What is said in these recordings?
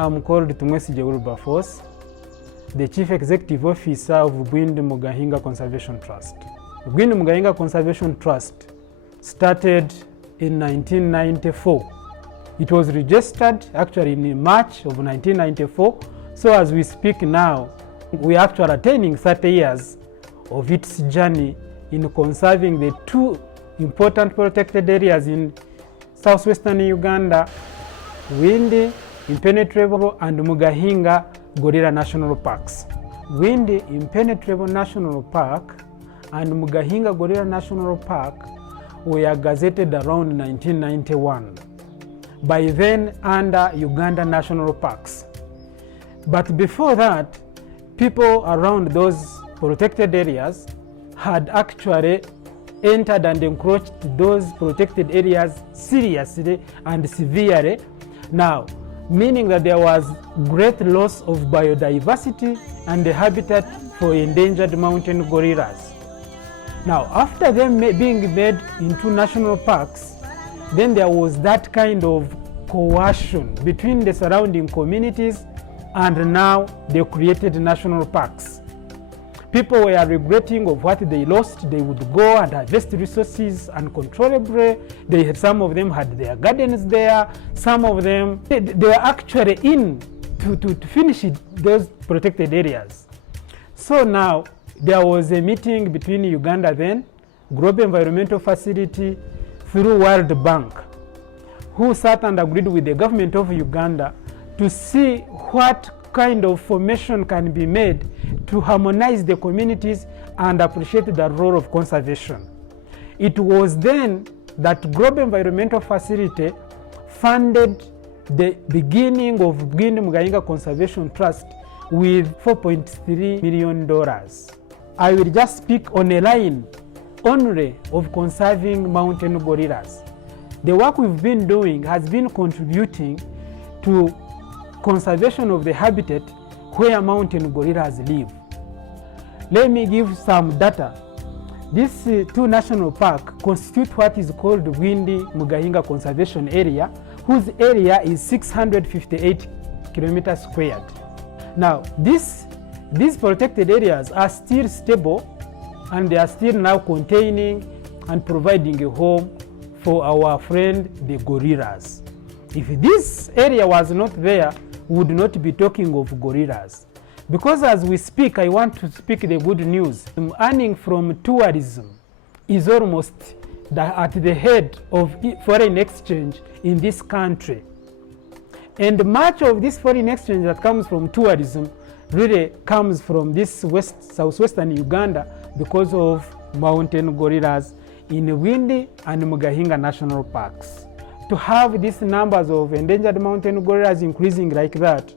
I'm called Tumwesije Wilberforce, the Chief Executive Officer of Bwindi Mugahinga Conservation Trust. Bwindi Mugahinga Conservation Trust started in 1994. It was registered actually in March of 1994. So as we speak now, we are actually attaining 30 years of its journey in conserving the two important protected areas in southwestern Uganda, Bwindi Impenetrable and Mugahinga Gorilla National Parks. Bwindi Impenetrable National Park and Mugahinga Gorilla National Park were gazetted around 1991, by then under Uganda National Parks. But before that, people around those protected areas had actually entered and encroached those protected areas seriously and severely. Now, meaning that there was great loss of biodiversity and the habitat for endangered mountain gorillas. Now, after them being made into national parks, then there was that kind of coercion between the surrounding communities, and now they created national parks. People were regretting of what they lost. They would go and harvest resources uncontrollably. Some of them had their gardens there. Some of them, they were actually in to finish those protected areas. So now there was a meeting between Uganda then, Global Environmental Facility through World Bank, who sat and agreed with the government of Uganda to see what kind of formation can be made to harmonize the communities and appreciate the role of conservation. It was then that Global Environmental Facility funded the beginning of Bwindi Mugahinga Conservation Trust with $4.3 million. I will just speak on a line only of conserving mountain gorillas. The work we've been doing has been contributing to conservation of the habitat where mountain gorillas live. Let me give some data. These two national parks constitute what is called Bwindi Mugahinga Conservation Area, whose area is 658 kilometers squared. Now, these protected areas are still stable, and they are still now containing and providing a home for our friend the gorillas. If this area was not there, we would not be talking of gorillas. Because as we speak, I want to speak the good news. Earning from tourism is almost at the head of foreign exchange in this country. And much of this foreign exchange that comes from tourism really comes from this southwestern Uganda because of mountain gorillas in Bwindi and Mugahinga National Parks. To have these numbers of endangered mountain gorillas increasing like that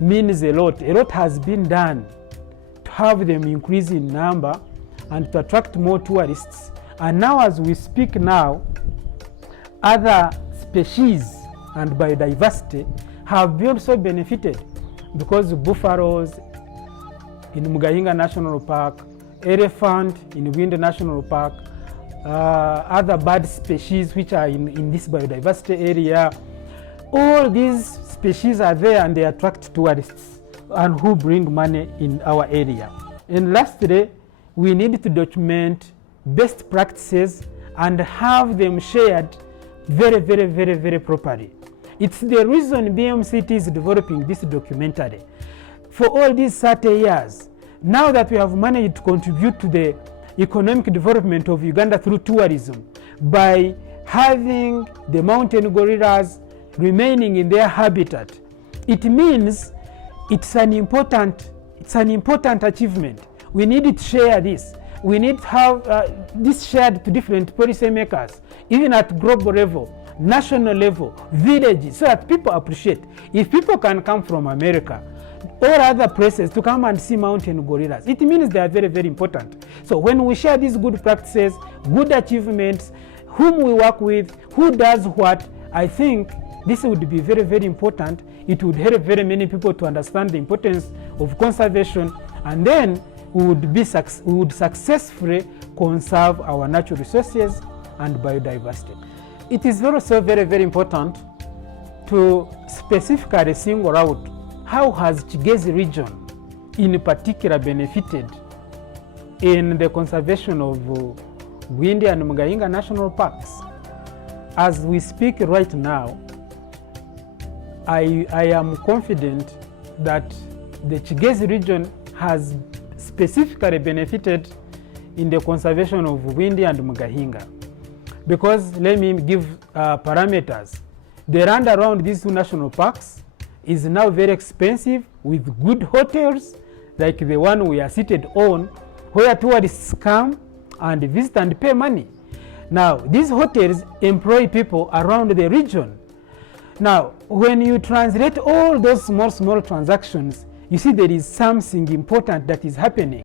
means a lot. A lot has been done to have them increase in number and to attract more tourists. And now as we speak now, other species and biodiversity have also benefited because buffaloes in Mugahinga National Park, elephant in Bwindi National Park, other bird species which are in this biodiversity area. All these species are there and they attract tourists and who bring money in our area. And lastly, we need to document best practices and have them shared very properly. It's the reason BMCT is developing this documentary. For all these 30 years, now that we have managed to contribute to the economic development of Uganda through tourism by having the mountain gorillas remaining in their habitat, it means it's an important achievement. We need to share this. We need to have this shared to different policy makers, even at global level, national level, villages, so that people appreciate. If people can come from America or other places to come and see mountain gorillas, it means they are very important. So when we share these good practices, good achievements, whom we work with, who does what, I think this would be very important. It would help very many people to understand the importance of conservation, and then we would successfully conserve our natural resources and biodiversity. It is also very important to specifically single out how has Kigezi region in particular benefited in the conservation of Bwindi and Mugainga national parks. As we speak right now, I am confident that the Kigezi region has specifically benefited in the conservation of Bwindi and Mugainga. Because let me give parameters. The land around these two national parks is now very expensive with good hotels like the one we are seated on, where tourists come and visit and pay money. Now, these hotels employ people around the region. Now, when you translate all those small transactions, you see there is something important that is happening.